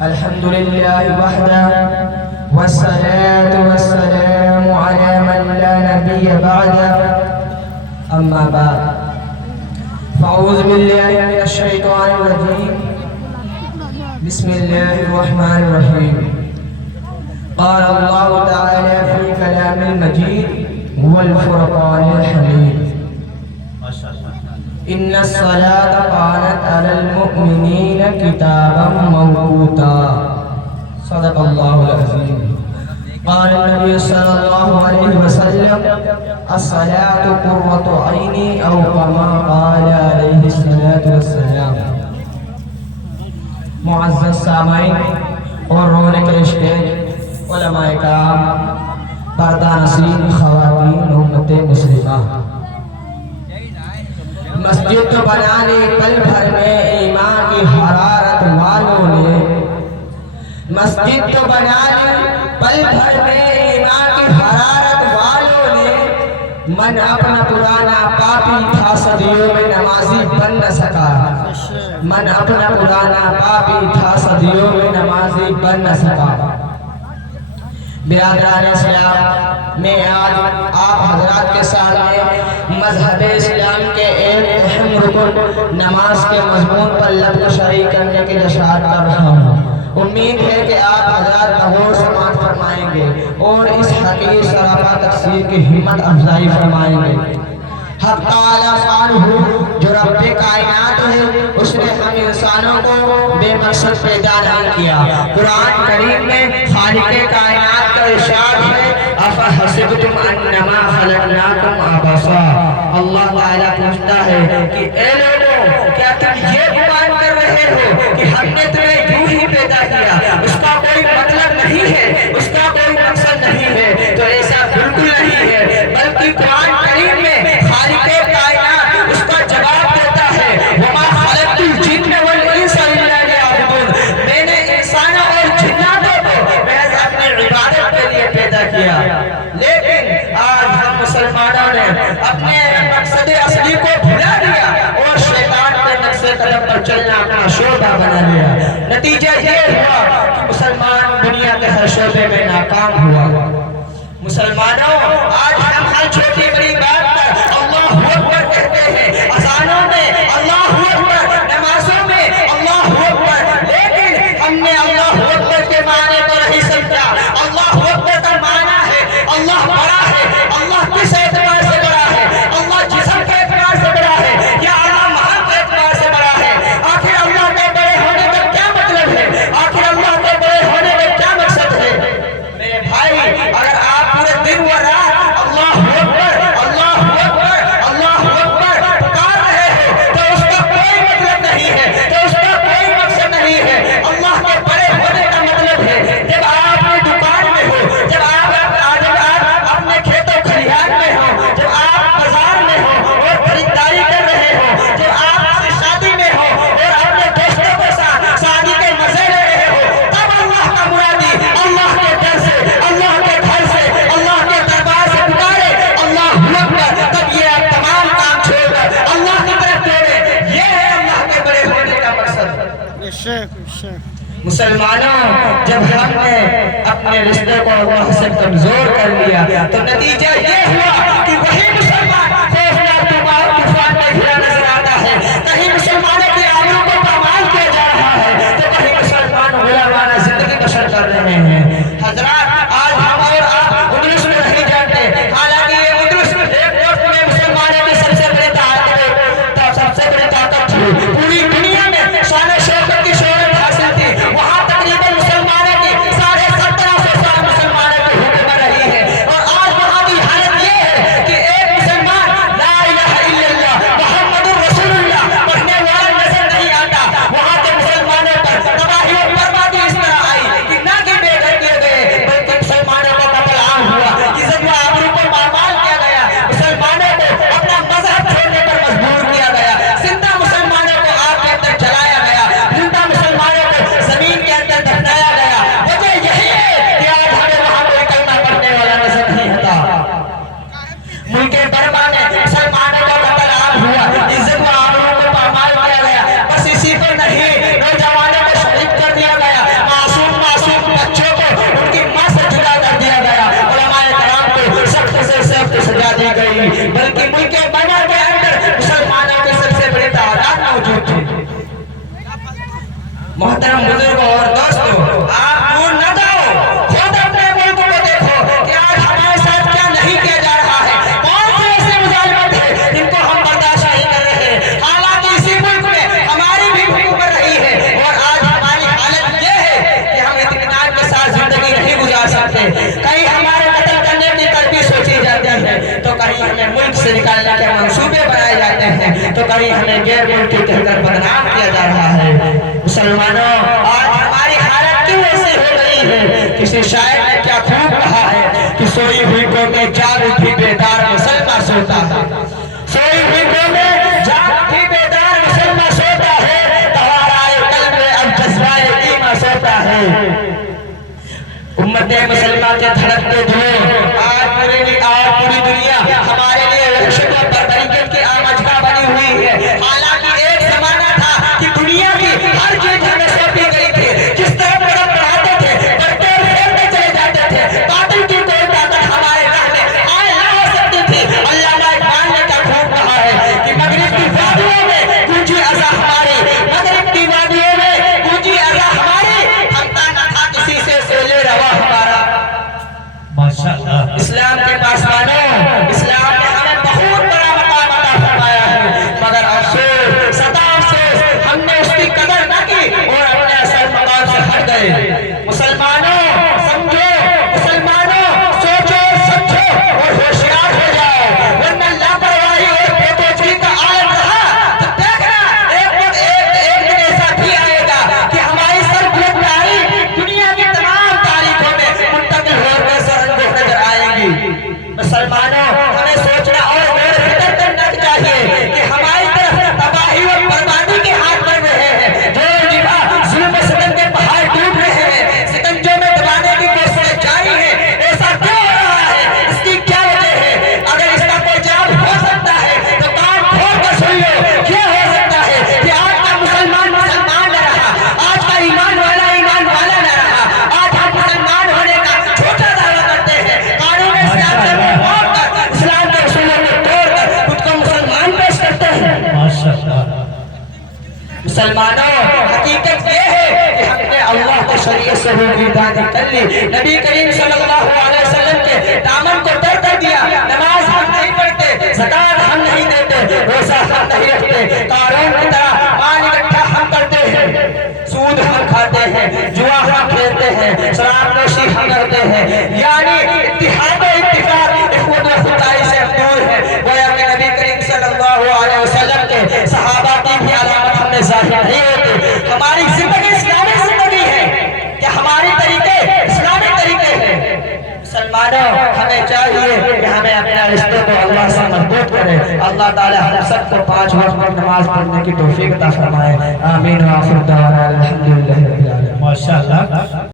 الحمد لله وحده والصلاة والسلام على من لا نبي بعده أما بعد فأعوذ بالله من الشيطان الرجيم بسم الله الرحمن الرحيم قال الله تعالى في كلام المجيد والفرقان الحميد إن الصلاة كانت على المؤمنين كتابا موقوتا صدق الله العظيم قال النبي صلى الله عليه وسلم الصلاة قرة عيني أو كما قال عليه الصلاة والسلام معزز سامعین اور رونق اسٹیج علماء کرام پردہ نشین خواتین امت مسلمہ مسجد تو بنانے پل بھر میں ایمان کی حرارت والوں نے مسجد تو بنانے پل بھر میں ایمان کی حرارت والوں نے من اپنا پرانا پاپی تھا صدیوں میں نمازی بن نہ سکا من اپنا پرانا پاپی تھا صدیوں میں نمازی بن نہ سکا برادران اسلام میں آج آپ حضرات کے سامنے مذہب اسلام کے ایک اہم رکن نماز کے مضمون پر لفظ شرعی کرنے کی نشریات کر رہا ہوں امید ہے کہ آپ حضرات غور سماعت فرمائیں گے اور اس حقیقی سراپا تفسیر کی ہمت افزائی فرمائیں گے حق تعالیٰ شانہ جو رب کائنات ہے اس نے ہم انسانوں کو بے مقصد پیدا نہیں کیا قرآن کریم میں خالق کائنات کا ارشاد ہے افحسبتم انما خلقناکم عبثا اللہ تعالیٰ پوچھتا ہے کہ اے لوگوں کیا تم یہ گمان کر رہے ہو کہ ہم نے تمہیں یوں ہی پیدا کیا اس کا کوئی مطلب نہیں ہے اس کا کوئی مقصد نہیں ہے تو ایسا بالکل نہیں ہے بلکہ قرآن کریم میں خالق کائنات اس کا جواب دیتا ہے وما خلقت الجن والانس الا لیعبدون میں نے انسانوں اور جناتوں کو محض اپنی عبادت کے لیے پیدا کیا لیکن آج ہم مسلمانوں نے اپنے مقصد اصلی کو بھلا دیا اور شیطان کے نقش قدم پر چلنا اپنا شعبہ بنا لیا نتیجہ یہ ہوا کہ مسلمان دنیا کے ہر شعبے میں ناکام ہوا مسلمانوں آج ہم ہر چھوٹی بڑی بات پر اللہ اکبر کہتے ہیں اذانوں میں اللہ اکبر نمازوں میں اللہ اکبر لیکن ہم نے اللہ اکبر کے معنی کو نہیں سمجھا اللہ اکبر کا معنی ہے اللہ بڑا ہے اللہ کس اعتبار سے بڑا ہے اللہ جسم کے اعتبار سے بڑا ہے یا اللہ محل کے اعتبار سے بڑا ہے آخر اللہ کے بڑے ہونے کا کیا مطلب ہے آخر اللہ کے بڑے ہونے کا کیا مقصد ہے میرے بھائی اگر آپ پورے دن و رات اللہ اکبر اللہ اکبر اللہ اکبر پکار رہے ہیں تو اس کا کوئی مطلب نہیں ہے تو اس کا کوئی مقصد نہیں ہے اللہ کے بڑے ہونے کا مطلب ہے جب آپ اپنی دکان میں ہو جب آپ اپنے کھیتوں کھلیان میں ہو جب آپ بازار میں ہو اور خریداری کر رہے ہو جب آپ شادی میں ہو اور اپنے دوستوں کے ساتھ شادی کے مزے لے رہے ہو تب اللہ کا مرادی اللہ کے در سے اللہ کے گھر سے اللہ کے دربار سے پکارے اللہ اکبر تب یہ تمام کام چھوڑ کر اللہ کی طرف دوڑے یہ ہے اللہ کے بڑے ہونے کا مقصد مسلمانوں جب ہم نے اپنے رشتے کو اللہ سے کمزور کر لیا تو نتیجہ یہ ہوا کہ وہی مسلمان خوفناک طوفان میں گھرا نظر آتا ہے کہیں مسلمانوں کی آنکھوں کو پامال کیا جا رہا ہے تو کہیں مسلمان غلامانہ زندگی بسر کر رہے ہیں حضرات آج ہم اور آپ اندلس میں نہیں جانتے حالانکہ یہ اندلس میں ایک وقت میں مسلمانوں کی سب سے بڑی طاقت تھی پوری دنیا میں شان و شوکت کی شہرت حاصل تھی وہاں تقریباً مسلمانوں کی 17.5 سال مسلمانوں کی حکومت رہی ہے اور آج وہاں کی حالت یہ محترم بزرگوں اور دوستوں، آپ دور نہ جاؤ، خود اپنے ملک کو دیکھو کہ آج ہمارے ساتھ کیا نہیں کیا جا رہا ہے، کون سے ایسے مظالمت ہیں جن کو ہم برداشت نہیں کر رہے ہیں۔ حالانکہ اسی ملک میں ہماری بھی حکومت رہی ہے اور آج ہماری حالت یہ ہے کہ ہم اطمینان کے ساتھ زندگی نہیں گزار سکتے۔ کہیں ہمارے قتل کرنے کی تربیت سوچی جاتی ہے تو کہیں ہمیں ملک سے نکالنے کے منصوبے بنائے جاتے ہیں تو کہیں ہمیں غیر ملکی کہہ کر بدنام کیا جا رہا ہے۔ مسلمانوں، آج ہماری حالت کیوں ایسی ہو گئی ہے؟ کسی شاعر نے کیا خوب کہا ہے کہ سوئی ہوئی کو میں جاگ اٹھی بیدار مسلمان سوتا ہے، سوئی ہوئی کو میں جاگ اٹھی بیدار مسلمان سوتا ہے، دوارائے قلب اب جذبائے ایمان سوتا ہے۔ امت مسلمہ کے دھڑکتے دلوں، آج پوری دنیا ہمارے لیے وحشت و بربریت کی آمجگاہ بنی ہوئی ہے۔ حالانکہ ایک زمانہ تھا کہ دنیا کی ہر چیز ہمیں سونپی گئی تھی، جس طرح قدم بڑھاتے تھے بڑھتے پھیلتے چلے جاتے تھے، قاتل کی کوئی طاقت ہمارے راہ میں آئے نہ ہو سکتی تھی۔ علامہ اقبال نے کیا خوب کہا ہے کہ مغرب کی وادیوں میں گونجی اذاں ہماری، مغرب کی وادیوں میں گونجی اذاں ہماری، تھمتا نہ تھا کسی سے سیلِ روا ہمارا۔ اسلام کے پاسبانوں، اسلام نے ہمیں بہت بڑا مقام عطا فرمایا ہے، مگر افسوس، سدا افسوس، ہم نے اس کی قدر نہ کی اور اپنے اصل مقام سے ہٹ گئے۔ مسلمانوں سمجھو، مسلمانوں سوچو سمجھو اور ہوشیار ہو جاؤ، ورنہ لاپرواہی اور بے توجہی کا عالم رہا تو دیکھنا ایک دن ایسا بھی آئے گا کہ ہماری سر بلند تاریخ دنیا کی تمام تاریخوں میں منتقل ہو کر سرانگوہ نظر آئے گی۔ مسلمانوں، ہمیں سوچنا اور غور و فکر کرنا چاہیے کہ ہماری طرف تباہی اور بربادی کے ہاتھ بڑھ رہے ہیں، جو جبا ظلم و ستم کے پہاڑ ٹوٹ رہے ہیں، سکنجوں میں دبانے کی کوششیں جاری ہیں۔ ایسا کیوں ہو رہا ہے؟ اس کی کیا وجہ ہے؟ اگر اس کا کوئی جواب ہو سکتا ہے تو کان کھول کر سن لو۔ کیا ہو سکتا ہے کہ آج کا مسلمان مسلمان نہ رہا، آج کا ایمان والا ایمان والا نہ رہا، آج ہم مسلمان ہونے کا جھوٹا دعویٰ کرتے ہیں، قانون اسلام سے منہ موڑ کر، اسلام کے اصولوں کو توڑ کر خود کو مسلمان پیش کرتے ہیں۔ مسلمانوں، حقیقت یہ ہے کہ ہم نے اللہ کی شریعت سے روگردانی کر لی، نبی کریم صلی اللہ علیہ وسلم کے دامن کو تر کر دیا، نماز ہم نہیں پڑھتے، زکوٰۃ ہم نہیں دیتے، روزہ ہم نہیں رکھتے، قارون کی طرح مال اکٹھا ہم کرتے ہیں، سود ہم کھاتے ہیں، جوا ہم کھیلتے ہیں، شراب نوشی ہم کرتے ہیں، یعنی اتحاد و اتفاق اخوت و خدائی سے ہم دور ہیں۔ گویا کہ نبی کریم صلی اللہ علیہ وسلم کے صحابہ کی بھی علامت ہم میں ظاہر نہیں ہوتی۔ ہماری زندگی اسلامی زندگی ہے کہ ہماری طریقے اسلامی طریقے ہیں۔ مسلمانوں، ہمیں چاہیے کہ ہمیں اپنے رشتے کو اللہ سے مضبوط کرے۔ اللہ تعالی ہم سب کو 5 وقت نماز پڑھنے کی توفیق عطا فرمائے۔ آمین و آخر دعوانا الحمدللہ رب العالمین۔ ماشاءاللہ۔